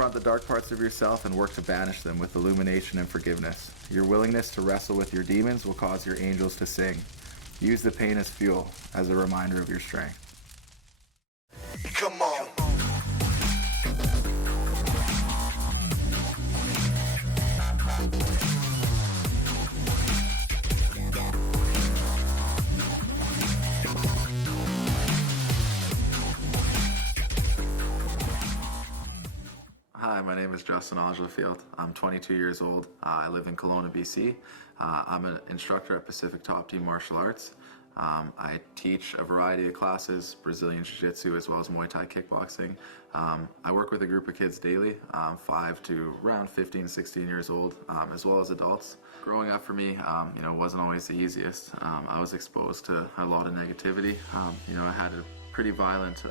Confront the dark parts of yourself and work to banish them with illumination and forgiveness. Your willingness to wrestle with your demons will cause your angels to sing. Use the pain as fuel, as a reminder of your strength. Come on. Hi, my name is Aujla Fieldt. I'm 22 years old. I live in Kelowna, BC. I'm an instructor at Pacific Top Team Martial Arts. I teach a variety of classes, Brazilian Jiu-Jitsu as well as Muay Thai kickboxing. I work with a group of kids daily, 5 to around 15, 16 years old, as well as adults. Growing up for me, wasn't always the easiest. I was exposed to a lot of negativity. I had a pretty violent,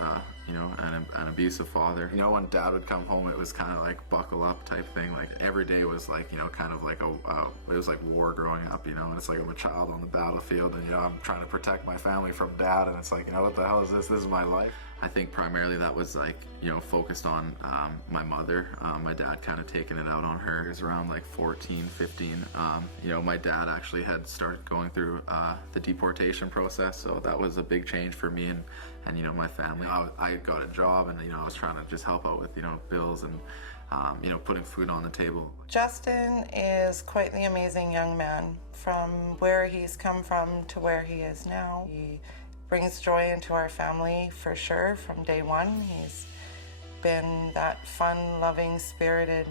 an abusive father. When dad would come home, it was kind of like buckle up type thing. Like every day was like, kind of like it was like war growing up, and it's like I'm a child on the battlefield and, I'm trying to protect my family from dad, and it's like, what the hell is this? This is my life. I think primarily that was like, focused on my mother. My dad kind of taking it out on her. It was around like 14, 15. My dad actually had started going through the deportation process, so that was a big change for me and my family. I got a job and, I was trying to just help out with, bills and, putting food on the table. Justin is quite the amazing young man. From where he's come from to where he is now, he brings joy into our family for sure from day one. He's been that fun, loving, spirited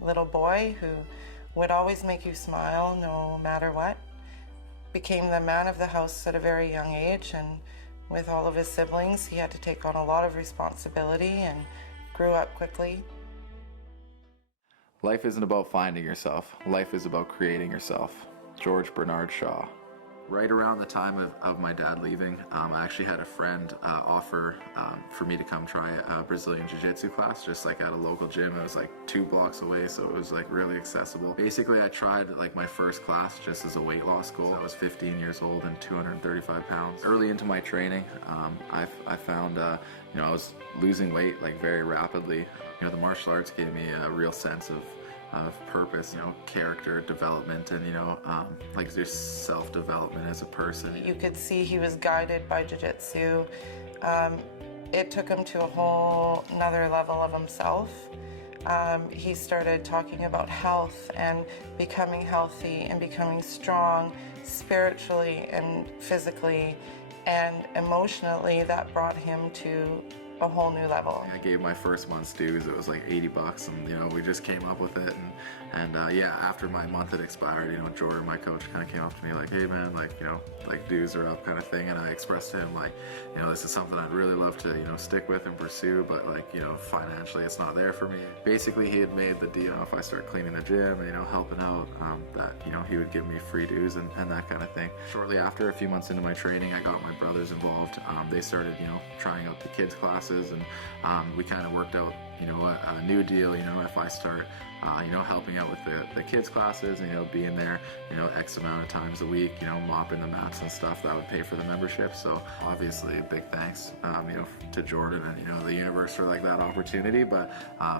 little boy who would always make you smile no matter what. Became the man of the house at a very young age, and with all of his siblings, he had to take on a lot of responsibility and grew up quickly. Life isn't about finding yourself. Life is about creating yourself. George Bernard Shaw. Right around the time of my dad leaving, I actually had a friend offer for me to come try a Brazilian Jiu-Jitsu class, just like at a local gym. It was like 2 blocks away, so it was like really accessible. Basically, I tried like my first class just as a weight loss goal. I was 15 years old and 235 pounds. Early into my training, I found I was losing weight like very rapidly. The martial arts gave me a real sense of purpose, character development, and like just self-development as a person. You could see he was guided by Jiu-Jitsu. It took him to a whole another level of himself. He started talking about health and becoming healthy and becoming strong spiritually and physically and emotionally. That brought him to a whole new level. I gave my first month's dues. It was like $80, and we just came up with it. And after my month had expired, Jordan, my coach, kind of came up to me like, "Hey man, like dues are up," kind of thing. And I expressed to him like, this is something I'd really love to stick with and pursue, but like financially it's not there for me. Basically, he had made the deal if I start cleaning the gym and helping out, that he would give me free dues and that kind of thing. Shortly after, a few months into my training, I got my brothers involved. They started trying out the kids classes, and we kind of worked out a new deal. If I start helping out with the kids classes, being there X amount of times a week, mopping the mats and stuff, that would pay for the membership. So obviously a big thanks to Jordan and the universe for like that opportunity. But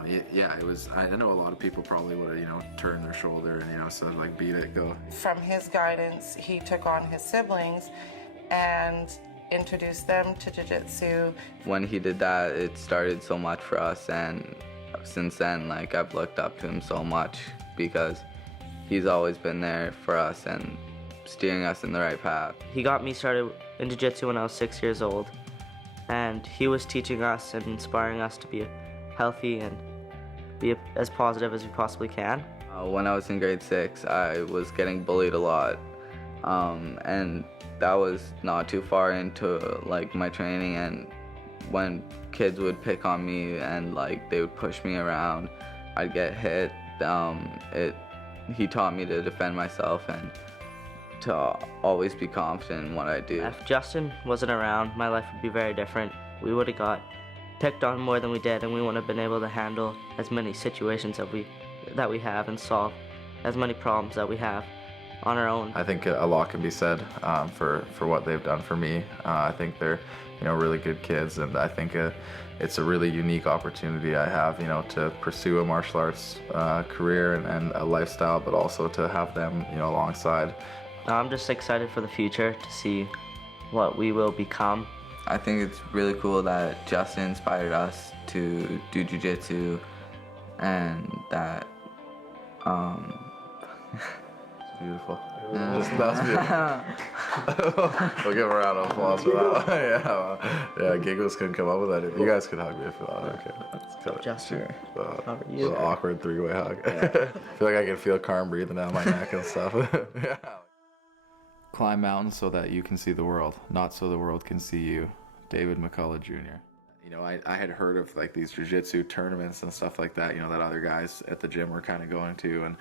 it was, I know a lot of people probably would have turned their shoulder and said like, beat it, go. From his guidance, he took on his siblings and introduced them to Jiu-Jitsu. When he did that, it started so much for us, and since then, like, I've looked up to him so much because he's always been there for us and steering us in the right path. He got me started in Jiu-Jitsu when I was 6 years old, and he was teaching us and inspiring us to be healthy and be as positive as we possibly can. When I was in grade 6, I was getting bullied a lot, and that was not too far into like my training, and when kids would pick on me and like they would push me around, I'd get hit. He taught me to defend myself and to always be confident in what I do. If Justin wasn't around, my life would be very different. We would have got picked on more than we did, and we wouldn't have been able to handle as many situations that we have and solve as many problems that we have. on our own. I think a lot can be said for what they've done for me. I think they're, really good kids, and I think it's a really unique opportunity I have, to pursue a martial arts career and a lifestyle, but also to have them, alongside. I'm just excited for the future to see what we will become. I think it's really cool that Justin inspired us to do jiu-jitsu, and that It's beautiful. That's beautiful. We'll give a round of applause for that one. Yeah, Giggles couldn't come up with that. You guys could hug me if you want. Okay, let's cut it. Justin, How are you? Awkward three-way hug. I feel like I can feel Karm breathing down my neck and stuff. Yeah. Climb mountains so that you can see the world, not so the world can see you. David McCullough Jr. I had heard of like these jiu-jitsu tournaments and stuff like that, that other guys at the gym were kind of going to, and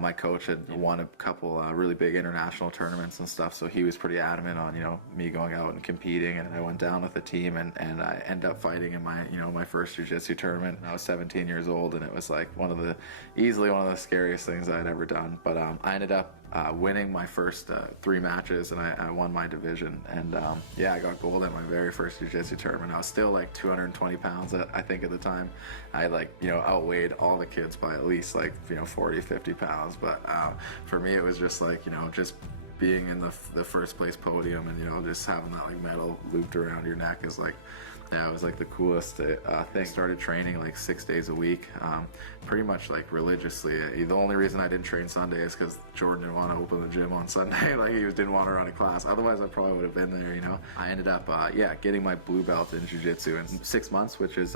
my coach had won a couple really big international tournaments and stuff, so he was pretty adamant on, me going out and competing, and I went down with the team, and I ended up fighting in my, my first jiu-jitsu tournament. I was 17 years old, and it was like easily one of the scariest things I had ever done, but I ended up winning my first 3 matches, and I won my division, and I got gold at my very first jiu-jitsu tournament. I was still like 220 pounds I think at the time. I outweighed all the kids by at least 40, 50 pounds, but for me it was just just being in the first place podium, and just having that medal looped around your neck is it was the coolest thing. Started training 6 days a week, pretty much religiously. The only reason I didn't train Sunday is because Jordan didn't want to open the gym on Sunday. He didn't want to run a class. Otherwise, I probably would have been there. I ended up getting my blue belt in jiu-jitsu in 6 months, which is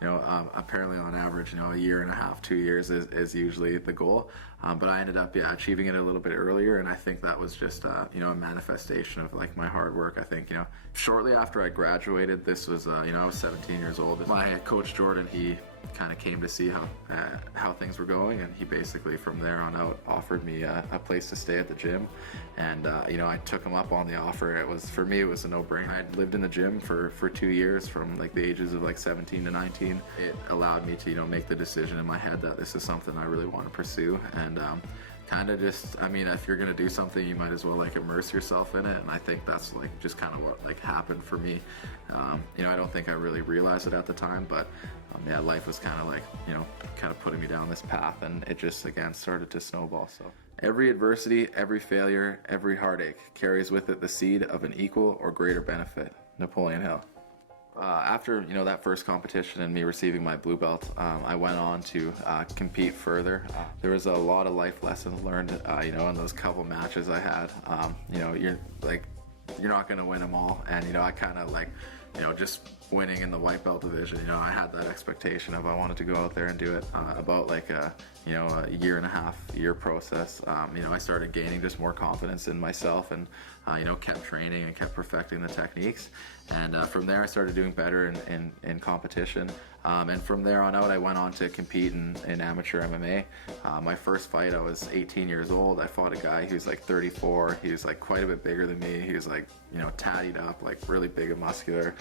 apparently on average, a year and a half, 2 years is usually the goal. But I ended up achieving it a little bit earlier, and I think that was just a manifestation of my hard work. I think shortly after I graduated, this was I was 17 years old. My coach Jordan, he kind of came to see how things were going, and he basically from there on out offered me a place to stay at the gym, and I took him up on the offer. For me it was a no-brainer. I had lived in the gym for 2 years, from the ages of 17 to 19. It allowed me to make the decision in my head that this is something I really want to pursue, and kind of just, if you're gonna do something, you might as well immerse yourself in it, and I think that's just kind of what happened for me. I don't think I really realized it at the time, but life was kind of putting me down this path, and it just again started to snowball. So every adversity, every failure, every heartache carries with it the seed of an equal or greater benefit. Napoleon Hill. After that first competition and me receiving my blue belt, I went on to compete further. There was a lot of life lessons learned, in those couple matches I had. You're not going to win them all, and I kind of just winning in the white belt division. I had that expectation of I wanted to go out there and do it. About a year and a half process. I started gaining just more confidence in myself, and kept training and kept perfecting the techniques. And from there I started doing better in competition. And from there on out I went on to compete in amateur MMA. My first fight, I was 18 years old. I fought a guy who was 34. He was quite a bit bigger than me. He was tattied up, really big and muscular.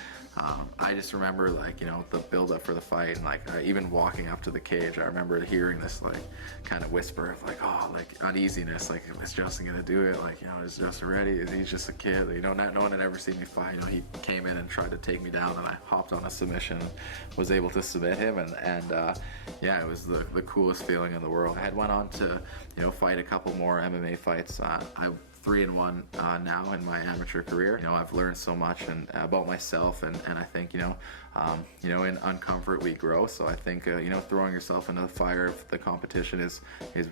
I just remember the build up for the fight, and even walking up to the cage, I remember hearing this kind of whisper of uneasiness, is Justin gonna do it? Is Justin ready? He's just a kid. No one had ever seen me fight. He came in and tried to take me down, and I hopped on a submission, was able to submit him, and it was the coolest feeling in the world. I had went on to fight a couple more MMA fights. I'm 3-1 now in my amateur career. I've learned so much about myself, and I think in uncomfort we grow. So I think throwing yourself into the fire of the competition is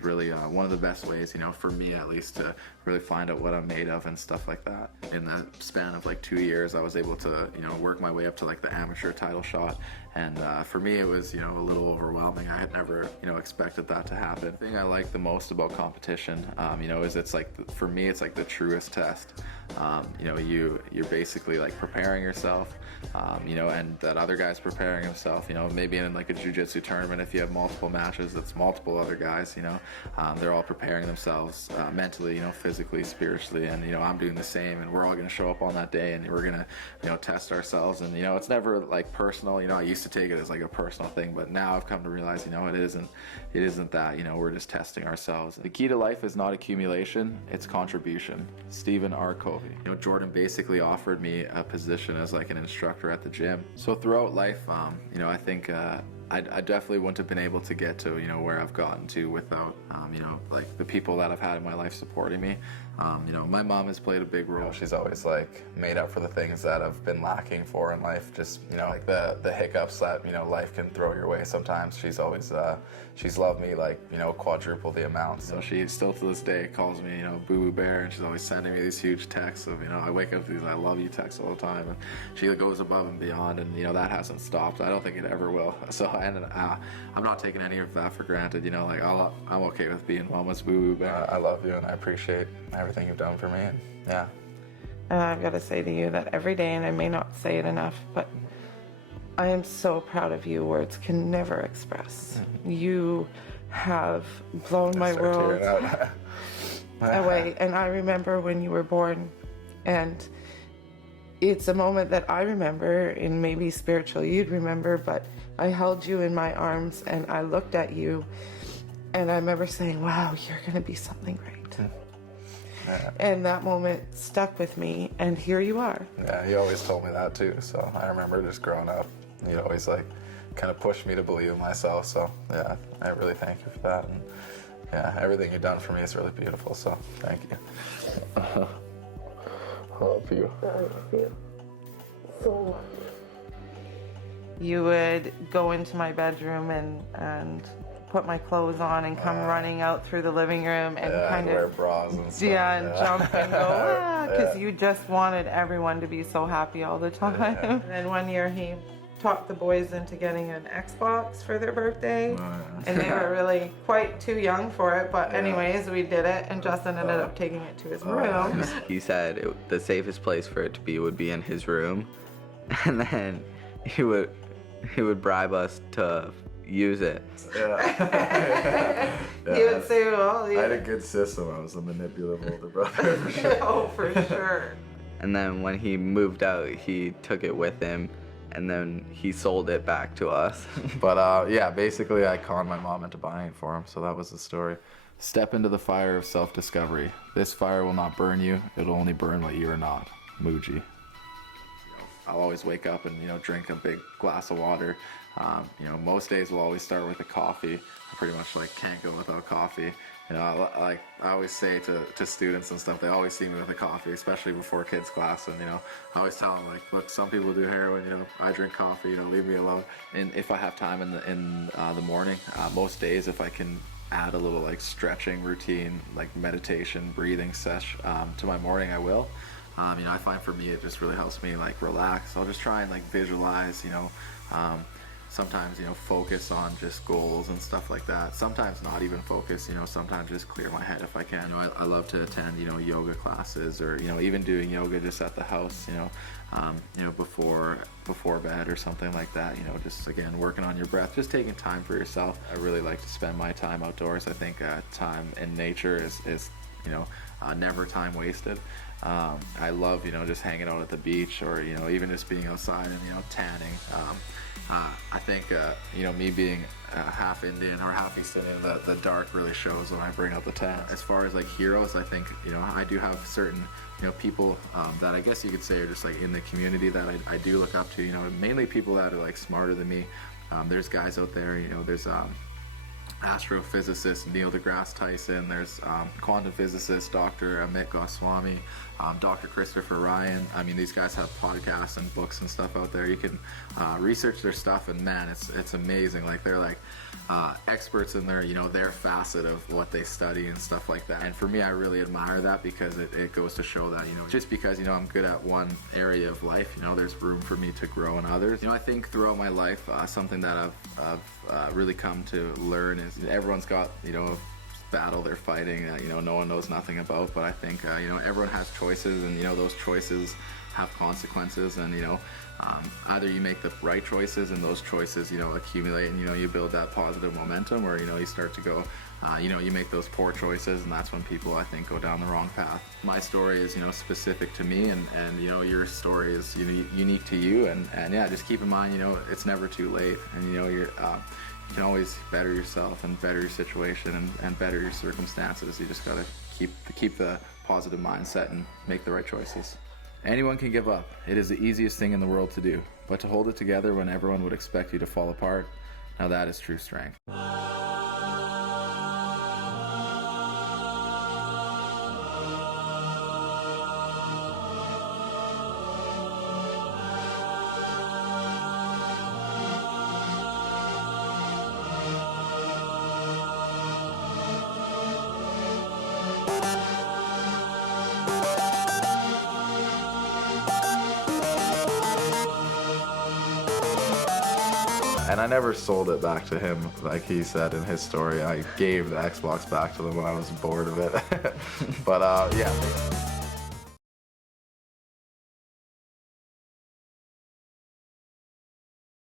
really one of the best ways, for me at least, to really find out what I'm made of and stuff like that. In the span of 2 years, I was able to work my way up to the amateur title shot, and for me it was a little overwhelming. I had never expected that to happen. The thing I like the most about competition is it's for me it's the truest test. You're basically preparing yourself, and that other guy's preparing himself. Maybe in a jiu-jitsu tournament, if you have multiple matches, that's multiple other guys. They're all preparing themselves mentally, physically, physically, spiritually, and I'm doing the same, and we're all going to show up on that day, and we're going to test ourselves. And it's never like personal. I used to take it as like a personal thing, but now I've come to realize it isn't that. We're just testing ourselves. The key to life is not accumulation, it's contribution. Stephen R. Covey. Jordan basically offered me a position as like an instructor at the gym. So throughout life, I think I definitely wouldn't have been able to get to where I've gotten to without like the people that I've had in my life supporting me. My mom has played a big role. She's always like made up for the things that I've been lacking for in life. Just like the hiccups that life can throw your way sometimes. She's always she's loved me like quadruple the amount. So she still to this day calls me Boo Boo Bear, and she's always sending me these huge texts of I wake up with these I love you texts all the time, and she goes above and beyond, and that hasn't stopped. I don't think it ever will. So I'm not taking any of that for granted. Like I'm okay with being Mama's Boo Boo Bear. I love you, and I appreciate everything you've done for me. And yeah. And I've got to say to you that every day, and I may not say it enough, but I am so proud of you. Words can never express. You have blown my world away. And I remember when you were born, and it's a moment that I remember, and maybe spiritually you'd remember, but I held you in my arms and I looked at you, and I remember saying, wow, you're going to be something great. And that moment stuck with me, and here you are. Yeah, he always told me that too. So I remember just growing up, he'd always like kind of push me to believe in myself. So yeah, I really thank you for that. And yeah, everything you've done for me is really beautiful. So thank you. I love you. So much. You would go into my bedroom and put my clothes on and come running out through the living room and kind of wear bras and stuff. And jump and go, because you just wanted everyone to be so happy all the time. And then one year he talked the boys into getting an Xbox for their birthday, and they were really quite too young for it, but anyways, we did it, and Justin ended up taking it to his room. He said the safest place for it to be would be in his room, and then he would bribe us to use it. Yeah. He would say, well, I had a good system. I was a manipulative older brother for sure. Oh, for sure. And then when he moved out, he took it with him, and then he sold it back to us. But yeah, basically I conned my mom into buying it for him, so that was the story. Step into the fire of self-discovery. This fire will not burn you, it'll only burn what you are not. Muji. I'll always wake up and drink a big glass of water. Most days we'll always start with a coffee. I pretty much like can't go without coffee. I always say to students and stuff, they always see me with a coffee, especially before kids class. And I always tell them, like, look, some people do heroin. I drink coffee. Leave me alone. And if I have time in the morning, most days if I can add a little like stretching routine, like meditation, breathing sesh to my morning, I will. I find for me it just really helps me like relax. I'll just try and like visualize, sometimes focus on just goals and stuff like that. Sometimes not even focus, sometimes just clear my head if I can. I love to attend yoga classes, or even doing yoga just at the house, before bed or something like that. Just again working on your breath, just taking time for yourself. I really like to spend my time outdoors. I think time in nature is never time wasted. I love just hanging out at the beach, or even just being outside and tanning. I think me being half Indian or half East Indian, the dark really shows when I bring out the tan. As far as like heroes, I think I do have certain people that I guess you could say are just like in the community that I do look up to. Mainly people that are like smarter than me. There's guys out there. There's astrophysicist Neil deGrasse Tyson, there's quantum physicist Dr. Amit Goswami, Dr. Christopher Ryan. I mean, these guys have podcasts and books and stuff out there. You can research their stuff, and man, it's amazing. Like they're like experts in their facet of what they study and stuff like that. And for me, I really admire that, because it goes to show that just because I'm good at one area of life, there's room for me to grow in others. I think throughout my life, something that I've really come to learn is everyone's got a battle they're fighting that no one knows nothing about. But I think everyone has choices, and those choices have consequences, and either you make the right choices and those choices accumulate, and you build that positive momentum, or you start to go you make those poor choices, and that's when people, I think, go down the wrong path. My story is, specific to me, and your story is unique to you, and yeah, just keep in mind, it's never too late, and you can always better yourself and better your situation and better your circumstances. You just gotta keep the positive mindset and make the right choices. Anyone can give up. It is the easiest thing in the world to do, but to hold it together when everyone would expect you to fall apart, now that is true strength. And I never sold it back to him, like he said in his story. I gave the Xbox back to them when I was bored of it. But yeah.